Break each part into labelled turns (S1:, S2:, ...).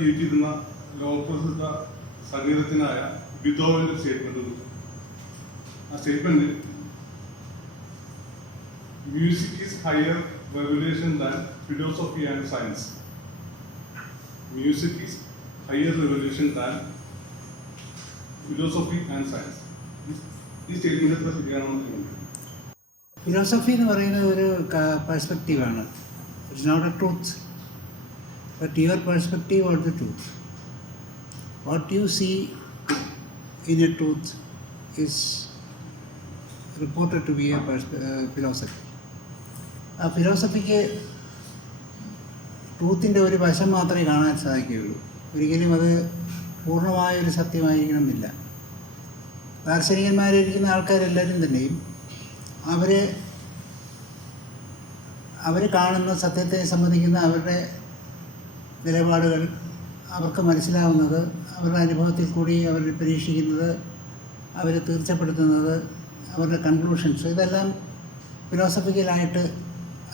S1: ജീവിച്ചിരുന്ന ലോകപ്രസിദ്ധ സംഗീതജ്ഞനായ ബിതോവന്റെ സ്റ്റേറ്റ്മെന്റ് ആ statement music is higher revolution than philosophy and science music is higher revolution than philosophy and science ഈ സ്റ്റേറ്റ്മെന്റ് എത്ര ശരിയാണെന്ന്
S2: ഫിലോസഫി എന്ന് പറയുന്നത് ഒരു പെർസ്പെക്റ്റീവാണ് it's not a truth but your perspective or the truth what you see in a truth is reported to be uh, philosophy. ആ ഫിലോസഫിക്ക് ട്രൂത്തിന്റെ ഒരു വശം മാത്രമേ കാണാൻ സാധിക്കുകയുള്ളൂ. ഒരിക്കലും അത് പൂർണമായ ഒരു സത്യമായിരിക്കണമെന്നില്ല. ദാർശനികന്മാരിരിക്കുന്ന ആൾക്കാരെല്ലാവരും തന്നെയും അവർ അവർ കാണുന്ന സത്യത്തെ സംബന്ധിക്കുന്ന അവരുടെ നിലപാടുകൾ അവർക്ക് മനസ്സിലാവുന്നത് അവരുടെ അനുഭവത്തിൽ കൂടി അവർ പരീക്ഷിക്കുന്നത് അവർ തീർച്ചപ്പെടുത്തുന്നത് അവരുടെ കൺക്ലൂഷൻസ് ഇതെല്ലാം ഫിലോസഫിക്കലായിട്ട്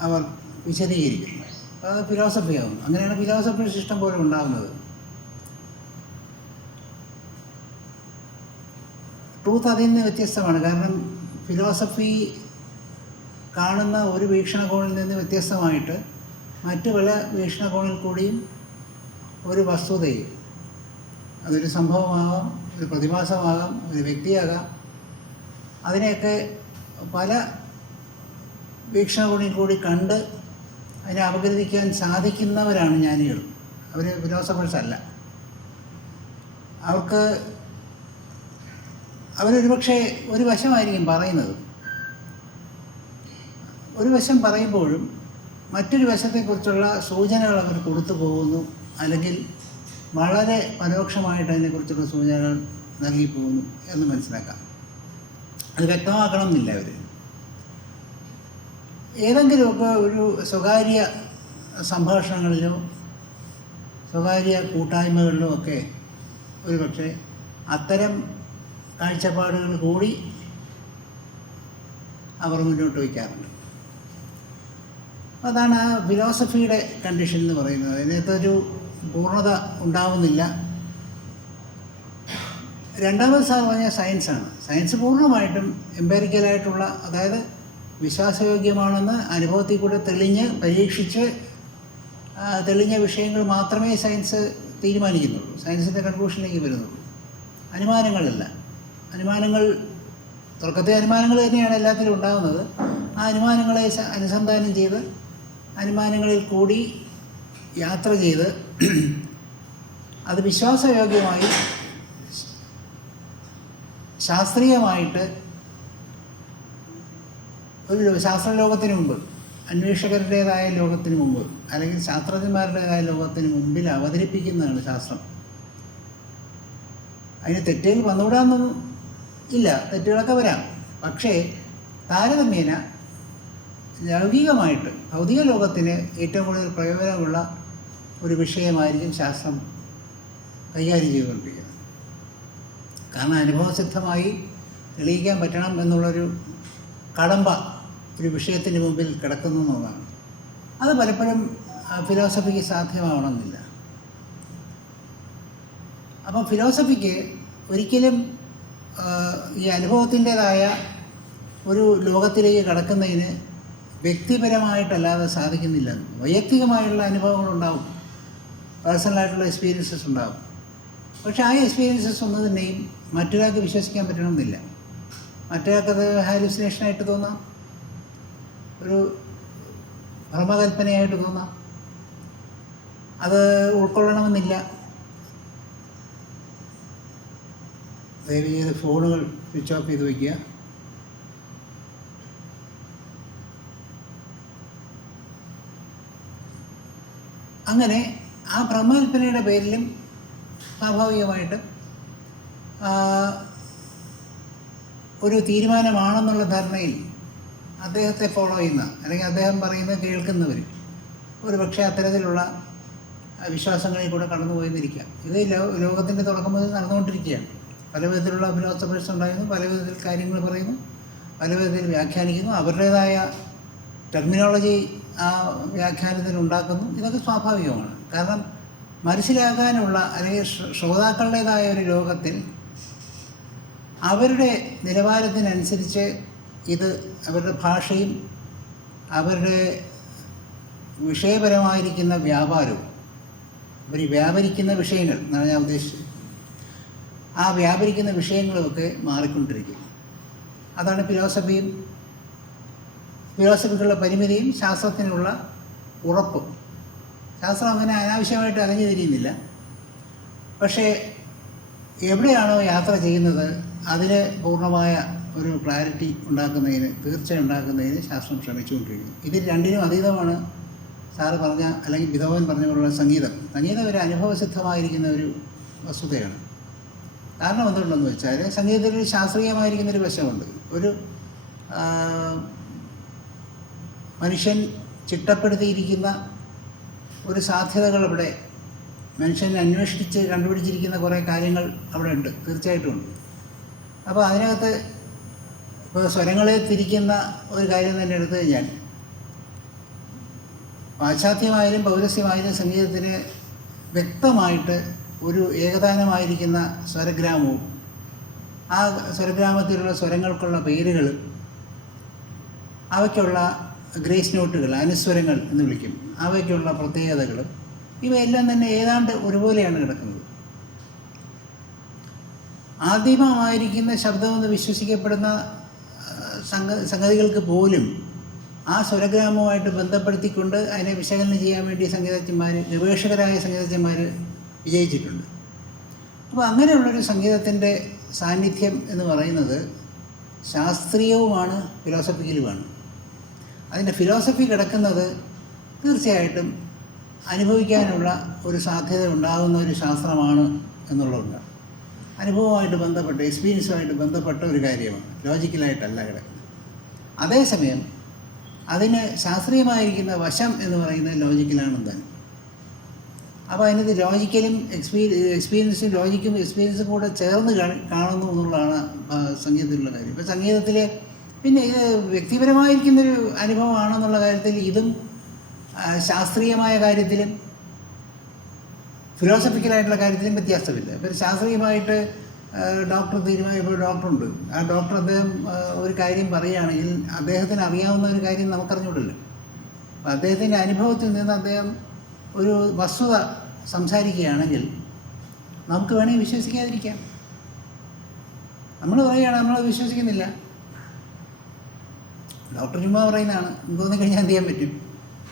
S2: അവർ വിശദീകരിക്കുന്നു. അത് ഫിലോസഫി ആവും അങ്ങനെയാണ് ഫിലോസഫി ഇഷ്ടം പോലെ ഉണ്ടാകുന്നത് ട്രൂത്ത് അതിൽ നിന്ന് വ്യത്യസ്തമാണ്. കാരണം ഫിലോസഫി കാണുന്ന ഒരു വീക്ഷണകോണിൽ നിന്ന് വ്യത്യസ്തമായിട്ട് മറ്റു പല വീക്ഷണകോണിൽ കൂടിയും ഒരു വസ്തുതയെ അതൊരു സംഭവമാകാം ഒരു പ്രതിഭാസമാകാം ഒരു വ്യക്തിയാകാം. അതിനെയൊക്കെ പല വീക്ഷണകോണിൽ കൂടി കണ്ട് അതിനെ അപഗ്രഥിക്കാൻ സാധിക്കുന്നവരാണ് ജ്ഞാനികൾ. അവർ ഫിലോസഫേഴ്സ് അല്ല അവർക്ക് അവരൊരുപക്ഷെ ഒരു വശമായിരിക്കും പറയുന്നത്. ഒരു വശം പറയുമ്പോഴും മറ്റൊരു വശത്തെക്കുറിച്ചുള്ള സൂചനകൾ അവർ കൊടുത്തു പോകുന്നു. അല്ലെങ്കിൽ വളരെ പരോക്ഷമായിട്ട് അതിനെക്കുറിച്ചുള്ള സൂചനകൾ നൽകിപ്പോകുന്നു എന്ന് മനസ്സിലാക്കാം. അത് വ്യക്തമാക്കണം എന്നില്ല അവർ ഏതെങ്കിലുമൊക്കെ ഒരു സ്വകാര്യ സംഭാഷണങ്ങളിലോ സ്വകാര്യ കൂട്ടായ്മകളിലോ ഒക്കെ ഒരു പക്ഷേ അത്തരം കാഴ്ചപ്പാടുകൾ കൂടി അവർ മുന്നോട്ട് വയ്ക്കാറുണ്ട്. അതാണ് ആ ഫിലോസഫിയുടെ കണ്ടീഷൻ എന്ന് പറയുന്നത്. അതിനകത്തൊരു പൂർണത ഉണ്ടാവുന്നില്ല. രണ്ടാമത് സാർ പറഞ്ഞ സയൻസാണ് സയൻസ് പൂർണമായിട്ടും എംപയറിക്കലായിട്ടുള്ള അതായത് വിശ്വാസയോഗ്യമാണെന്ന് അനുഭവത്തിൽ കൂടെ തെളിഞ്ഞ് പരീക്ഷിച്ച് തെളിഞ്ഞ വിഷയങ്ങൾ മാത്രമേ സയൻസ് തീരുമാനിക്കുന്നുള്ളൂ. സയൻസിന്റെ കൺക്ലൂഷനിലേക്ക് വരുന്നുള്ളൂ. അനുമാനങ്ങളല്ല. അനുമാനങ്ങൾ തുടക്കത്തെ അനുമാനങ്ങൾ തന്നെയാണ് എല്ലാത്തിലും ഉണ്ടാകുന്നത് ആ അനുമാനങ്ങളെ അനുസന്ധാനം ചെയ്ത് അനുമാനങ്ങളിൽ കൂടി യാത്ര ചെയ്ത് അത് വിശ്വാസയോഗ്യമായി ശാസ്ത്രീയമായിട്ട് ഒരു ശാസ്ത്രലോകത്തിന് മുമ്പ് അന്വേഷകരുടേതായ ലോകത്തിന് മുമ്പ് അല്ലെങ്കിൽ ശാസ്ത്രജ്ഞന്മാരുടേതായ ലോകത്തിന് മുമ്പിൽ അവതരിപ്പിക്കുന്നതാണ് ശാസ്ത്രം. അതിന് തെറ്റുകൾ വന്നുകൂടാന്നൊന്നും ഇല്ല തെറ്റുകളൊക്കെ വരാം. പക്ഷേ താരതമ്യേന ലൗകികമായിട്ട് ഭൗതിക ലോകത്തിന് ഏറ്റവും കൂടുതൽ പ്രയോജനമുള്ള ഒരു വിഷയമായിരിക്കും ശാസ്ത്രം കൈകാര്യം ചെയ്തുകൊണ്ടിരിക്കുന്നത്. കാരണം അനുഭവസിദ്ധമായി തെളിയിക്കാൻ പറ്റണം എന്നുള്ളൊരു കടമ്പ ഒരു വിഷയത്തിന് മുമ്പിൽ കിടക്കുന്നു എന്നുള്ളതാണ്. അത് പലപ്പോഴും ഫിലോസഫിക്ക് സാധ്യമാവണമെന്നില്ല. അപ്പം ഫിലോസഫിക്ക് ഒരിക്കലും ഈ അനുഭവത്തിന്റെതായ ഒരു ലോകത്തിലേക്ക് കടക്കുന്നതിന് വ്യക്തിപരമായിട്ടല്ലാതെ സാധിക്കുന്നില്ല. വൈയക്തികമായുള്ള അനുഭവങ്ങളുണ്ടാവും. പേഴ്സണലായിട്ടുള്ള എക്സ്പീരിയൻസസ് ഉണ്ടാകും. പക്ഷെ ആ എക്സ്പീരിയൻസസ് ഒന്നും തന്നെയും മറ്റൊരാൾക്ക് വിശ്വസിക്കാൻ പറ്റണമെന്നില്ല. മറ്റൊരാൾക്കത് ഹാലുസിനേഷനായിട്ട് തോന്നാം. ഒരു ഭ്രമകൽപ്പനയായിട്ട് തോന്നാം. അത് ഉൾക്കൊള്ളണമെന്നില്ല. ദയവ് ചെയ്ത് ഫോണുകൾ സ്വിച്ച് ഓഫ് ചെയ്ത് വയ്ക്കുക അങ്ങനെ ആ ഭ്രമകൽപ്പനയുടെ പേരിലും സ്വാഭാവികമായിട്ടും ഒരു തീരുമാനമാണെന്നുള്ള ധാരണയിൽ അദ്ദേഹത്തെ ഫോളോ ചെയ്യുന്ന അല്ലെങ്കിൽ അദ്ദേഹം പറയുന്ന കേൾക്കുന്നവർ ഒരു പക്ഷേ അത്തരത്തിലുള്ള വിശ്വാസങ്ങളിൽ കൂടെ കടന്നു പോയെന്നിരിക്കാം ഇത് ലോകത്തിന്റെ തുടക്കം മുതൽ നടന്നുകൊണ്ടിരിക്കുകയാണ്. പല വിധത്തിലുള്ള ഫിലോസഫേഴ്സ് ഉണ്ടായിരുന്നു പല വിധത്തിൽ കാര്യങ്ങൾ പറയുന്നു പല വിധത്തിൽ വ്യാഖ്യാനിക്കുന്നു അവരുടേതായ ടെർമിനോളജി ആ വ്യാഖ്യാനത്തിൽ ഉണ്ടാക്കുന്നു. ഇതൊക്കെ സ്വാഭാവികമാണ്. കാരണം മനസ്സിലാകാനുള്ള അല്ലെങ്കിൽ ശ്ര- ശ്രോതാക്കളുടേതായ ഒരു രോഗത്തിൽ അവരുടെ നിലവാരത്തിനനുസരിച്ച് ഇത് അവരുടെ ഭാഷയും അവരുടെ വിഷയപരമായിരിക്കുന്ന വ്യാപാരവും അവർ വ്യാപരിക്കുന്ന വിഷയങ്ങൾ എന്നാണ് ഞാൻ ഉദ്ദേശിച്ചത് ആ വ്യാപരിക്കുന്ന വിഷയങ്ങളുമൊക്കെ മാറിക്കൊണ്ടിരിക്കും. അതാണ് ഫിലോസഫിയും ഫിലോസഫിക്കുള്ള പരിമിതിയും ശാസ്ത്രത്തിനുള്ള ഉറപ്പും. ശാസ്ത്രം അങ്ങനെ അനാവശ്യമായിട്ട് അലഞ്ഞു തിരിയുന്നില്ല പക്ഷേ എവിടെയാണോ യാത്ര ചെയ്യുന്നത് അതിന് പൂർണമായ ഒരു ക്ലാരിറ്റി ഉണ്ടാക്കുന്നതിന് തീർച്ച ഉണ്ടാക്കുന്നതിന് ശാസ്ത്രം ശ്രമിച്ചുകൊണ്ടിരിക്കുന്നു. ഇതിൽ രണ്ടിനും അതീതമാണ് സാറ് പറഞ്ഞ അല്ലെങ്കിൽ വിധവൻ പറഞ്ഞ പോലുള്ള സംഗീതം. സംഗീതം ഒരു അനുഭവസിദ്ധമായിരിക്കുന്ന ഒരു വസ്തുതയാണ്. കാരണം എന്തുകൊണ്ടെന്ന് വെച്ചാൽ സംഗീതത്തിൽ ഒരു ശാസ്ത്രീയമായിരിക്കുന്ന ഒരു വശമുണ്ട്. ഒരു മനുഷ്യൻ ചിട്ടപ്പെടുത്തിയിരിക്കുന്ന ഒരു സാധ്യതകൾ ഇവിടെ മനുഷ്യൻ അന്വേഷിച്ച് കണ്ടുപിടിച്ചിരിക്കുന്ന കുറേ കാര്യങ്ങൾ അവിടെ ഉണ്ട് തീർച്ചയായിട്ടും ഉണ്ട്. അപ്പോൾ അതിനകത്ത് ഇപ്പോൾ സ്വരങ്ങളെ തിരിക്കുന്ന ഒരു കാര്യം തന്നെ എടുത്തു കഴിഞ്ഞാൽ പാശ്ചാത്യമായാലും പൗരസ്യമായാലും സംഗീതത്തിന് വ്യക്തമായിട്ട് ഒരു ഏകദാനമായിരിക്കുന്ന സ്വരഗ്രാമവും ആ സ്വരഗ്രാമത്തിലുള്ള സ്വരങ്ങൾക്കുള്ള പേരുകളും അവയ്ക്കുള്ള ഗ്രേസ് നോട്ടുകൾ അനുസ്വരങ്ങൾ എന്ന് വിളിക്കും. അവയ്ക്കുള്ള പ്രത്യേകതകളും ഇവയെല്ലാം തന്നെ ഏതാണ്ട് ഒരുപോലെയാണ് കിടക്കുന്നത്. ആദിമമായിരിക്കുന്ന ശബ്ദമെന്ന് വിശ്വസിക്കപ്പെടുന്ന സംഗ സംഗതികൾക്ക് പോലും ആ സ്വരഗ്രാമവുമായിട്ട് ബന്ധപ്പെടുത്തിക്കൊണ്ട് അതിനെ വിശകലനം ചെയ്യാൻ വേണ്ടി സംഗീതജ്ഞന്മാർ ഗവേഷകരായ സംഗീതജ്ഞന്മാർ വിജയിച്ചിട്ടുണ്ട്. അപ്പോൾ അങ്ങനെയുള്ളൊരു സംഗീതത്തിന്റെ സാന്നിധ്യം എന്ന് പറയുന്നത് ശാസ്ത്രീയവുമാണ് ഫിലോസഫിക്കലുമാണ്. അതിന്റെ ഫിലോസഫി കിടക്കുന്നത് തീർച്ചയായിട്ടും അനുഭവിക്കാനുള്ള ഒരു സാധ്യത ഉണ്ടാകുന്ന ഒരു ശാസ്ത്രമാണ് എന്നുള്ളതുണ്ട്. അനുഭവമായിട്ട് ബന്ധപ്പെട്ട് എക്സ്പീരിയൻസുമായിട്ട് ബന്ധപ്പെട്ട ഒരു കാര്യമാണ്. ലോജിക്കലായിട്ടല്ല കിടക്കുന്നത്. അതേസമയം അതിന് ശാസ്ത്രീയമായിരിക്കുന്ന വശം എന്ന് പറയുന്നത് ലോജിക്കലാണെന്ന് തന്നെ. അപ്പോൾ അതിനകത്ത് ലോജിക്കലും എക്സ്പീ എക്സ്പീരിയൻസും ലോജിക്കും എക്സ്പീരിയൻസും കൂടെ ചേർന്ന് കാണുന്നു എന്നുള്ളതാണ് സംഗീതത്തിലുള്ള കാര്യം. ഇപ്പോൾ സംഗീതത്തിൽ പിന്നെ ഇത് വ്യക്തിപരമായിരിക്കുന്നൊരു അനുഭവമാണെന്നുള്ള കാര്യത്തിൽ ഇതും ശാസ്ത്രീയമായ കാര്യത്തിലും ഫിലോസഫിക്കലായിട്ടുള്ള കാര്യത്തിലും വ്യത്യാസമില്ല. ഇപ്പം ശാസ്ത്രീയമായിട്ട് ഡോക്ടർ തീരുമാനിച്ചപ്പോൾ ഡോക്ടറുണ്ട് ആ ഡോക്ടർ അദ്ദേഹം ഒരു കാര്യം പറയുകയാണെങ്കിൽ അദ്ദേഹത്തിന് അറിയാവുന്ന ഒരു കാര്യം നമുക്കറിഞ്ഞൂടല്ലോ അപ്പം അദ്ദേഹത്തിന്റെ അനുഭവത്തിൽ നിന്ന് അദ്ദേഹം ഒരു വസ്തുത സംസാരിക്കുകയാണെങ്കിൽ നമുക്ക് വേണമെങ്കിൽ വിശ്വസിക്കാതിരിക്കാം. നമ്മൾ പറയുകയാണ് നമ്മളത് വിശ്വസിക്കുന്നില്ല. ഡോക്ടർ ചുമ്മാ പറയുന്നതാണ് തോന്നി തോന്നിക്കഴിഞ്ഞാൽ എന്ത് ചെയ്യാൻ പറ്റും?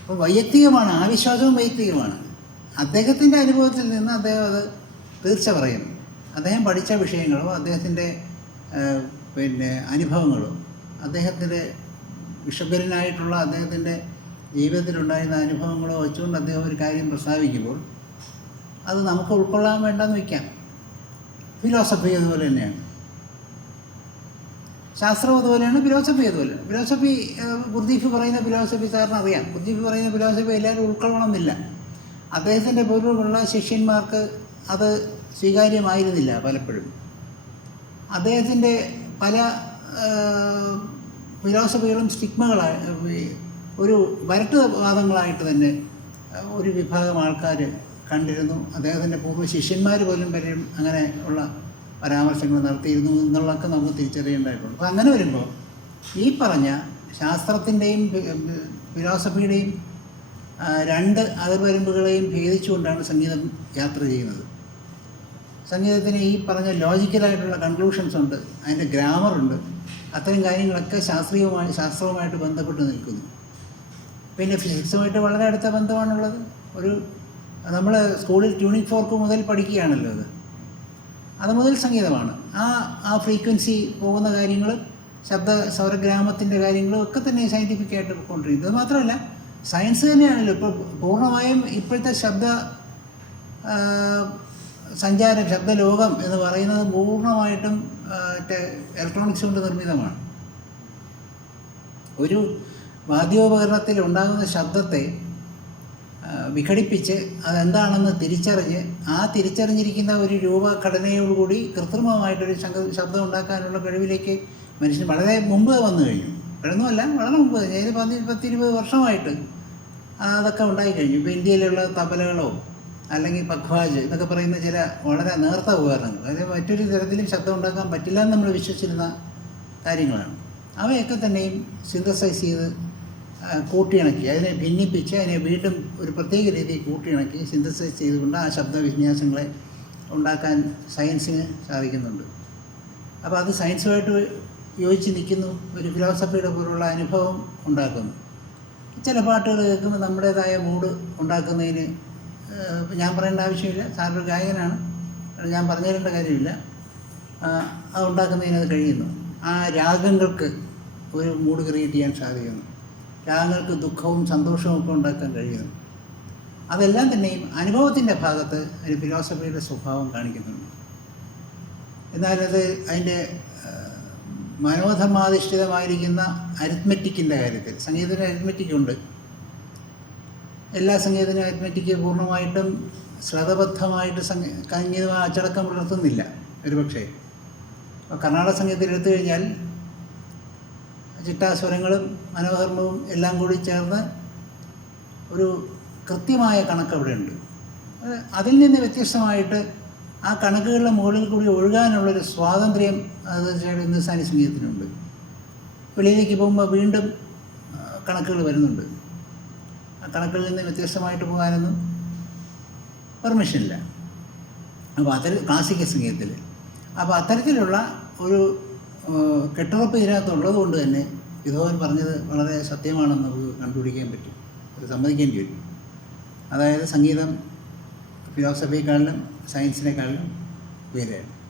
S2: അപ്പോൾ വൈയക്തികമാണ് ആ വിശ്വാസവും വൈയക്തികമാണ്. അദ്ദേഹത്തിന്റെ അനുഭവത്തിൽ നിന്ന് അദ്ദേഹം അത് തീർച്ച പറയും. അദ്ദേഹം പഠിച്ച വിഷയങ്ങളോ അദ്ദേഹത്തിന്റെ പിന്നെ അനുഭവങ്ങളോ അദ്ദേഹത്തിന്റെ വിഷഭരനായിട്ടുള്ള അദ്ദേഹത്തിന്റെ ജീവിതത്തിലുണ്ടായിരുന്ന അനുഭവങ്ങളോ വെച്ചുകൊണ്ട് അദ്ദേഹം ഒരു കാര്യം പ്രസ്താവിക്കുമ്പോൾ അത് നമുക്ക് ഉൾക്കൊള്ളാൻ വേണ്ടെന്ന് വയ്ക്കാം. ഫിലോസഫി അതുപോലെ തന്നെയാണ്. ശാസ്ത്രം അതുപോലെയാണ് ഫിലോസഫി അതുപോലെ. ഫിലോസഫി ഗുർദീഫ് പറയുന്ന ഫിലോസഫി സാറിന് അറിയാം. ഗുർദീഫ് പറയുന്ന ഫിലോസഫി എല്ലാവരും ഉൾക്കൊള്ളണമെന്നില്ല. അദ്ദേഹത്തിന്റെ പൂർവമുള്ള ശിഷ്യന്മാർക്ക് അത് സ്വീകാര്യമായിരുന്നില്ല പലപ്പോഴും. അദ്ദേഹത്തിന്റെ പല ഫിലോസഫികളും സ്റ്റിഗ്മകളായി ഒരു വരട്ടുവാദങ്ങളായിട്ട് തന്നെ ഒരു വിഭാഗം ആൾക്കാർ കണ്ടിരുന്നു. അദ്ദേഹത്തിന്റെ പൂർവ ശിഷ്യന്മാർ പോലും വരെയും അങ്ങനെ ഉള്ള പരാമർശങ്ങൾ നടത്തിയിരുന്നു എന്നുള്ളതൊക്കെ നമുക്ക് തിരിച്ചറിയേണ്ടതായിട്ടുണ്ട്. അപ്പോൾ അങ്ങനെ വരുമ്പോൾ ഈ പറഞ്ഞ ശാസ്ത്രത്തിന്റെയും ഫിലോസഫിയുടെയും രണ്ട് അതിർവരമ്പുകളെയും ഭേദിച്ചുകൊണ്ടാണ് സംഗീതം യാത്ര ചെയ്യുന്നത്. സംഗീതത്തിന് ഈ പറഞ്ഞ ലോജിക്കലായിട്ടുള്ള കൺക്ലൂഷൻസ് ഉണ്ട് അതിന്റെ ഗ്രാമറുണ്ട് അത്തരം കാര്യങ്ങളൊക്കെ ശാസ്ത്രീയവുമായി ശാസ്ത്രവുമായിട്ട് ബന്ധപ്പെട്ട് നിൽക്കുന്നു. പിന്നെ ഫിസിക്സുമായിട്ട് വളരെ അടുത്ത ബന്ധമാണുള്ളത്. ഒരു നമ്മൾ സ്കൂളിൽ ട്യൂണിംഗ് ഫോർക്ക് മുതൽ പഠിക്കുകയാണല്ലോ അത്. അത് മുതൽ സംഗീതമാണ്. ആ ആ ഫ്രീക്വൻസി പോകുന്ന കാര്യങ്ങൾ ശബ്ദ സൗരഗ്രാമത്തിന്റെ കാര്യങ്ങളും ഒക്കെ തന്നെ സയന്റിഫിക് ആയിട്ട് കൊണ്ടിരിക്കുന്നത് അത് മാത്രമല്ല സയൻസ് തന്നെയാണല്ലോ ഇപ്പോൾ പൂർണമായും ഇപ്പോഴത്തെ ശബ്ദ സഞ്ചാരം ശബ്ദലോകം എന്ന് പറയുന്നത് പൂർണമായിട്ടും ഇലക്ട്രോണിക്സ് കൊണ്ട് നിർമ്മിതമാണ്. ഒരു വാദ്യോപകരണത്തിൽ ഉണ്ടാകുന്ന ശബ്ദത്തെ വിഘടിപ്പിച്ച് അതെന്താണെന്ന് തിരിച്ചറിഞ്ഞ് ആ തിരിച്ചറിഞ്ഞിരിക്കുന്ന ഒരു രൂപഘടനയോടുകൂടി കൃത്രിമമായിട്ടൊരു ശങ്ക ശബ്ദം ഉണ്ടാക്കാനുള്ള കഴിവിലേക്ക് മനുഷ്യൻ വളരെ മുമ്പ് വന്നു കഴിഞ്ഞു. ഇപ്പോഴൊന്നുമല്ല വളരെ മുമ്പ് ഏത് പന്തി പത്തിരുപത് വർഷമായിട്ട് അതൊക്കെ ഉണ്ടായി കഴിഞ്ഞു. ഇപ്പോൾ ഇന്ത്യയിലുള്ള തബലകളോ അല്ലെങ്കിൽ പഖ്വാജ് എന്നൊക്കെ പറയുന്ന ചില വളരെ നേർത്ത ഉപകരണങ്ങൾ അതായത് മറ്റൊരു തരത്തിലും ശബ്ദം ഉണ്ടാക്കാൻ പറ്റില്ല എന്ന് നമ്മൾ വിശ്വസിച്ചിരുന്ന കാര്യങ്ങളാണ്. അവയൊക്കെ തന്നെയും സിന്തസൈസ് ചെയ്ത് കൂട്ടിയിണക്കി. അതിനെ ഭിന്നിപ്പിച്ച് അതിനെ വീണ്ടും ഒരു പ്രത്യേക രീതിയിൽ കൂട്ടിയിണക്കി സിന്തസൈസ് ചെയ്തുകൊണ്ട് ആ ശബ്ദവിന്യാസങ്ങളെ ഉണ്ടാക്കാൻ സയൻസിന് സാധിക്കുന്നുണ്ട്. അപ്പോൾ അത് സയൻസുമായിട്ട് യോജിച്ച് നിൽക്കുന്നു ഒരു ഫിലോസഫിയുടെ പോലുള്ള അനുഭവം ഉണ്ടാക്കുന്നു. ചില പാട്ടുകൾ കേൾക്കുമ്പോൾ നമ്മുടേതായ മൂഡ് ഉണ്ടാക്കുന്നതിന് ഞാൻ പറയേണ്ട ആവശ്യമില്ല. സാറൊരു ഗായകനാണ്. ഞാൻ പറഞ്ഞു തരേണ്ട കാര്യമില്ല അത് ഉണ്ടാക്കുന്നതിന് അത് കഴിയുന്നു. ആ രാഗങ്ങൾക്ക് ഒരു മൂഡ് ക്രിയേറ്റ് ചെയ്യാൻ സാധിക്കുന്നു. രാഗങ്ങൾക്ക് ദുഃഖവും സന്തോഷവും ഒക്കെ ഉണ്ടാക്കാൻ കഴിയുന്നു. അതെല്ലാം തന്നെയും അനുഭവത്തിന്റെ ഭാഗത്ത് ഒരു ഫിലോസഫിയുടെ സ്വഭാവം കാണിക്കുന്നുണ്ട്. എന്നാലത് അതിന്റെ മനോധർമാധിഷ്ഠിതമായിരിക്കുന്ന അരിത്മെറ്റിക്കിന്റെ കാര്യത്തിൽ സംഗീതത്തിന് അരിത്മെറ്റിക് ഉണ്ട്. എല്ലാ സംഗീതത്തിനും അരിത്മെറ്റിക് പൂർണമായിട്ടും ശ്രദ്ധബദ്ധമായിട്ട് സംഗീ സംഗീതം അച്ചടക്കം പുലർത്തുന്നില്ല. ഒരുപക്ഷേ കർണാടക സംഗീതത്തിൽ എടുത്തു കഴിഞ്ഞാൽ ചിട്ടാസ്വരങ്ങളും മനോഹർമ്മവും എല്ലാം കൂടി ചേർന്ന് ഒരു കൃത്യമായ കണക്ക് അവിടെ ഉണ്ട് അത് അതിൽ നിന്ന് വ്യത്യസ്തമായിട്ട് ആ കണക്കുകളുടെ മുകളിൽ കൂടി ഒഴുകാനുള്ളൊരു സ്വാതന്ത്ര്യം അത് ഹിന്ദുസ്ഥാനി സംഗീതത്തിനുണ്ട്. വെളിയിലേക്ക് പോകുമ്പോൾ വീണ്ടും കണക്കുകൾ വരുന്നുണ്ട്. ആ കണക്കുകളിൽ നിന്ന് വ്യത്യസ്തമായിട്ട് പോകാനൊന്നും പെർമിഷനില്ല. അപ്പോൾ അത്തരം ക്ലാസിക്കൽ സംഗീതത്തിൽ. അപ്പോൾ അത്തരത്തിലുള്ള ഒരു കെട്ടുറപ്പ് ഇതിനകത്തുള്ളത് കൊണ്ട് തന്നെ വിധവൻ പറഞ്ഞത് വളരെ സത്യമാണെന്ന് നമുക്ക് കണ്ടുപിടിക്കാൻ പറ്റും. അത് സമ്മതിക്കേണ്ടി വരും. അതായത് സംഗീതം ഫിലോസഫിയെക്കാളിലും സയൻസിനെക്കാളിലും ഉയരെയാണ്